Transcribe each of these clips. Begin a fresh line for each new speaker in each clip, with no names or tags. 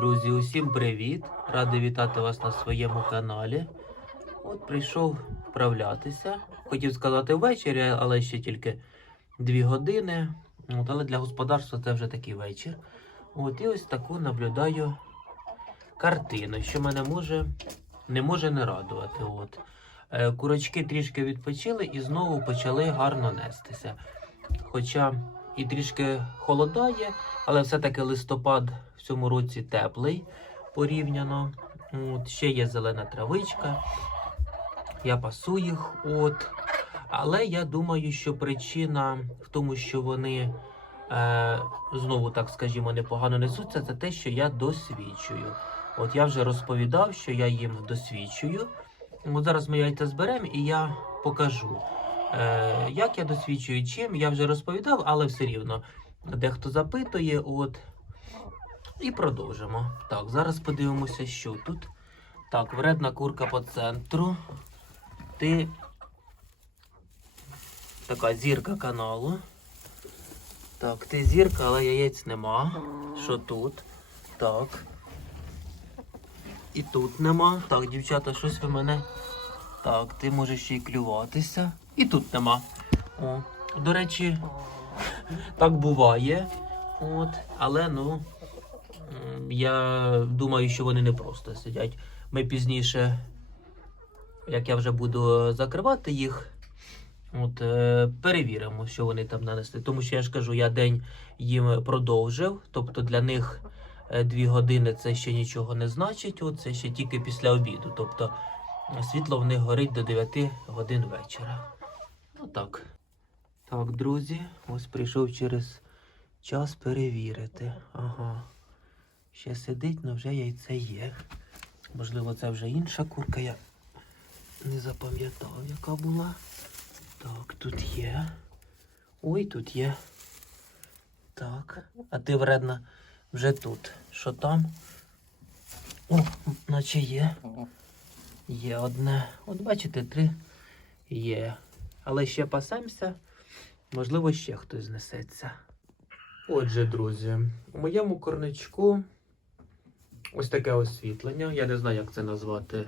Друзі, усім привіт! Радий вітати вас на своєму каналі. От прийшов вправлятися. Хотів сказати ввечері, але ще тільки 2 години. От, але для господарства це вже такий вечір. От, і ось таку наблюдаю картину, що мене може не може не радувати. От. Е, Курочки трішки відпочили і знову почали гарно нестися. Хоча і трішки холодає, але все-таки листопад в цьому році теплий порівняно. От, ще є зелена травичка. Я пасу їх. От. Але я думаю, що причина в тому, що вони е, знову, так скажімо, непогано несуться, це те, що я досвідчую. От я вже розповідав, що я їм досвідчую. От зараз ми яйця зберемо і я покажу. Е, як я досвідчую чим, я вже розповідав, але все рівно дехто запитує. От. І продовжимо. Так, зараз подивимося, що тут. Так, вредна курка по центру. Ти така зірка каналу. Так, ти зірка, але яєць нема. Що тут? Так. І тут нема. Так, дівчата, щось ви мене. Так, ти можеш ще й клюватися. І тут нема. О, до речі, так буває. От, але ну. Я думаю, що вони не просто сидять. Ми пізніше, як я вже буду закривати їх, от, е, перевіримо, що вони там нанесли. Тому що я ж кажу, я день їм продовжив. Тобто для них е, дві години це ще нічого не значить. От, це ще тільки після обіду. Тобто світло в них горить до 9 годин вечора. Ну так. Так, друзі, ось прийшов через час перевірити. Ага. Ще сидить, але вже яйце є. Можливо, це вже інша курка. Я не запам'ятав, яка була. Так, тут є. Ой, тут є. Так. А ти вредна вже тут. Що там? О, наче є. Є одне. От бачите, три є. Але ще пасемося. Можливо, ще хтось знесеться. Отже, друзі, у моєму корничку ось таке освітлення. Я не знаю, як це назвати.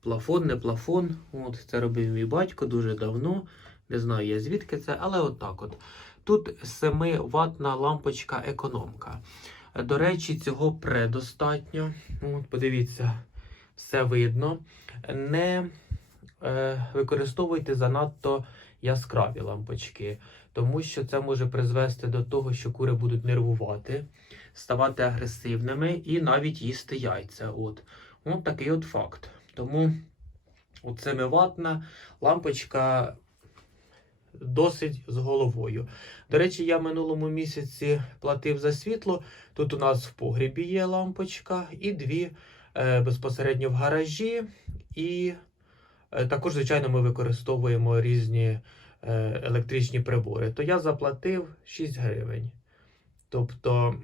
Плафон, не плафон. От це робив мій батько дуже давно. Не знаю я звідки це, але от так от. Тут 7 ватна лампочка економка. До речі, цього предостатньо. От, подивіться, все видно. Не використовуйте занадто яскраві лампочки, тому що це може призвести до того, що кури будуть нервувати, ставати агресивними і навіть їсти яйця. От, от такий от факт. Тому от 7 ватна лампочка досить з головою. До речі, я минулому місяці платив за світло. Тут у нас в погрібі є лампочка, і дві е, безпосередньо в гаражі. І е, також, звичайно, ми використовуємо різні е, електричні прибори. То я заплатив 6 гривень. Тобто.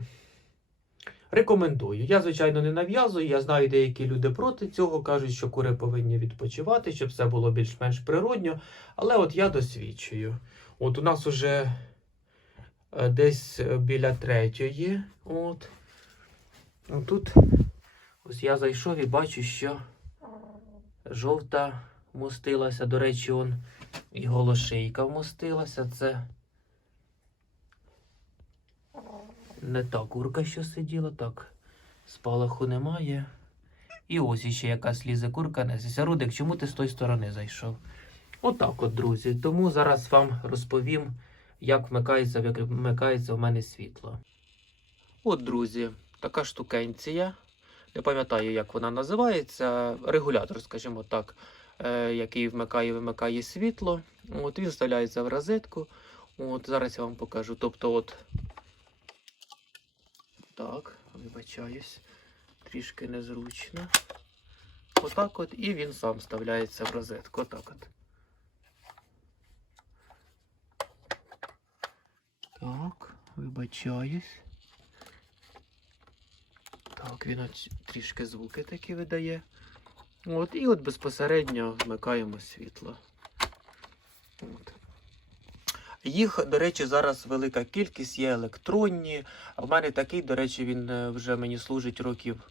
Рекомендую. Я, звичайно, не нав'язую. Я знаю, деякі люди проти цього кажуть, що кури повинні відпочивати, щоб все було більш-менш природньо. Але от я досвідчую. От у нас уже е, десь е, біля третьої. От. Тут ось я зайшов і бачу, що жовта вмостилася. До речі, он і голошийка вмостилася. Це не та курка, що сиділа, так. Спалаху немає. І ось іще якась лізе курка несеться. Рудик, чому ти з тої сторони зайшов? Отак от, друзі. Тому зараз вам розповім, як вмикається, як вмикається в мене світло. От, друзі, така штукенція. Не пам'ятаю, як вона називається. Регулятор, скажімо так, який вмикає вимикає світло. От Він вставляється в розетку. От Зараз я вам покажу. Тобто, от так, вибачаюсь, трішки незручно. Отак от, і він сам вставляється в розетку. Отак от. Так, вибачаюсь. Так, він от трішки звуки такі видає. От, і от безпосередньо вмикаємо світло. От. Їх, до речі, зараз велика кількість, є електронні. В мене такий, до речі, він е, вже мені служить років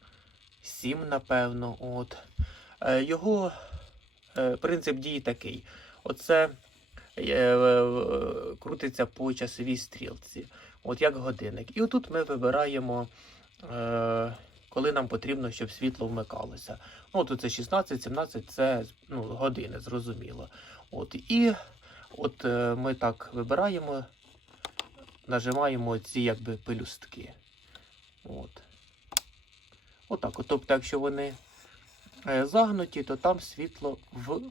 сім, напевно. От. Е, Його е, принцип дії такий: оце крутиться по часовій стрілці, от як годинник. І отут ми вибираємо, коли нам потрібно, щоб світло вмикалося. Ну, тут це 16-17, це ну, години, зрозуміло. От, і от е, ми так вибираємо, нажимаємо ці якби пелюстки. От. Отак. От, тобто, якщо вони е, загнуті, то там світло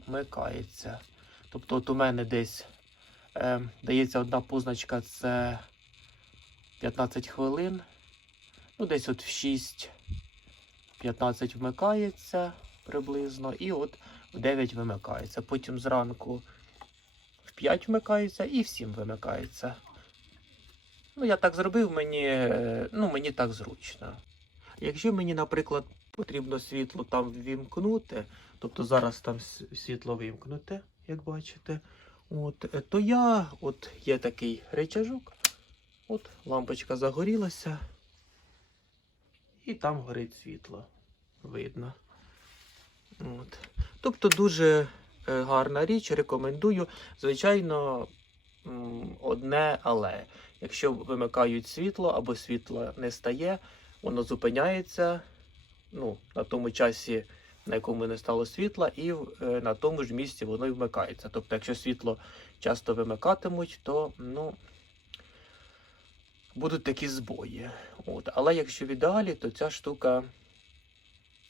вмикається. Тобто, от у мене десь е, дається одна позначка це 15 хвилин. Ну, десь от в 6-15 вмикається приблизно, і от в 9 вимикається. Потім зранку в 5 вмикається і в 7 вимикається. Ну, я так зробив, мені, е, ну, мені так зручно. Якщо мені, наприклад, потрібно світло там ввімкнути, тобто зараз там світло вимкнуте, як бачите, от, е, то я, от є такий речажок, от лампочка загорілася, і там горить світло. Видно. От. Тобто дуже е, гарна річ, рекомендую. Звичайно, одне але. Якщо вимикають світло або світло не стає, воно зупиняється ну, на тому часі, на якому не стало світла, і е, на тому ж місці воно і вмикається. Тобто, якщо світло часто вимикатимуть, то ну, будуть такі збої. От. Але якщо в то ця штука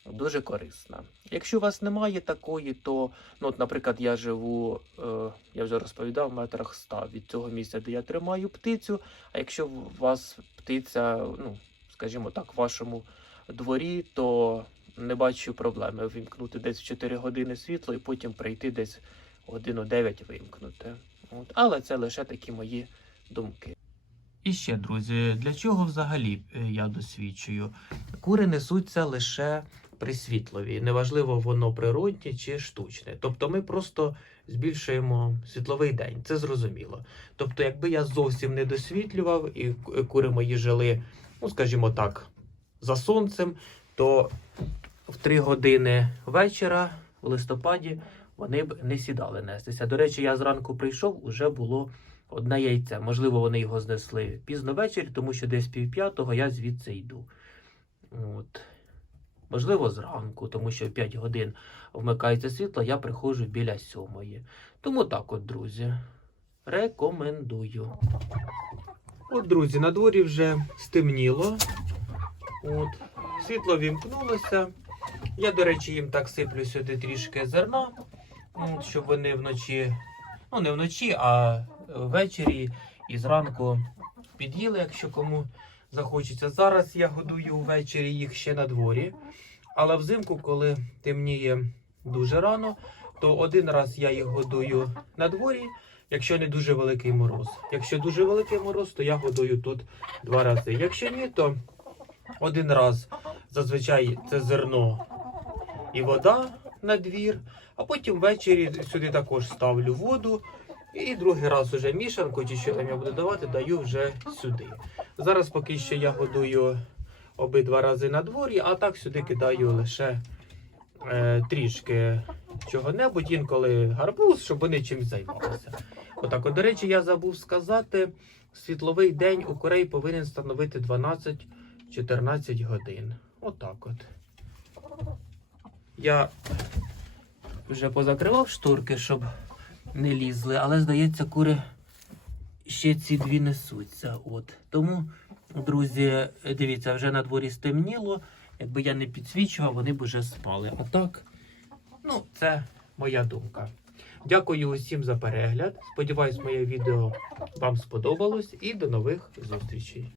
дуже корисна. Якщо у вас немає такої, то, ну, от, наприклад, я живу, е, я вже розповідав, в метрах 100 від цього місця, де я тримаю птицю. А якщо у вас птиця, ну, скажімо так, в вашому дворі, то не бачу проблеми вимкнути десь в 4 години світло і потім прийти десь годину 9 вимкнути. От. Але це лише такі мої думки. І ще, друзі, для чого взагалі е, я досвідчую? Кури несуться лише при світлові. Неважливо, воно природнє чи штучне. Тобто ми просто збільшуємо світловий день, це зрозуміло. Тобто, якби я зовсім не досвітлював і кури мої жили, ну скажімо так, за сонцем, то в 3 години вечора в листопаді вони б не сідали нестися. До речі, я зранку прийшов, уже було одне яйце. Можливо, вони його знесли пізно ввечері, тому що десь пів п'ятого я звідси йду. От. Можливо, зранку, тому що в 5 годин вмикається світло, я приходжу біля сьомої. Тому так от, друзі. Рекомендую. От, друзі, на дворі вже стемніло. От. Світло вімкнулося. Я, до речі, їм так сиплю сюди трішки зерна, от, щоб вони вночі, ну не вночі, а ввечері і зранку під'їли, якщо кому захочеться. Зараз я годую ввечері їх ще на дворі. Але взимку, коли темніє дуже рано, то один раз я їх годую на дворі, якщо не дуже великий мороз. Якщо дуже великий мороз, то я годую тут два рази. Якщо ні, то один раз зазвичай це зерно і вода на двір, а потім ввечері сюди також ставлю воду. І другий раз уже мішанку, чи що там я буду давати, даю вже сюди. Зараз поки що я годую обидва рази на дворі, а так сюди кидаю лише е, трішки чого-небудь, інколи гарбуз, щоб вони чимось займалися. Отак, от, до речі, я забув сказати, світловий день у курей повинен становити 12-14 годин. Отак от. Я вже позакривав шторки, щоб не лізли, але здається, кури ще ці дві несуться. От. Тому, друзі, дивіться, вже на дворі стемніло. Якби я не підсвічував, вони б уже спали. А так, ну, це моя думка. Дякую усім за перегляд. Сподіваюсь, моє відео вам сподобалось і до нових зустрічей.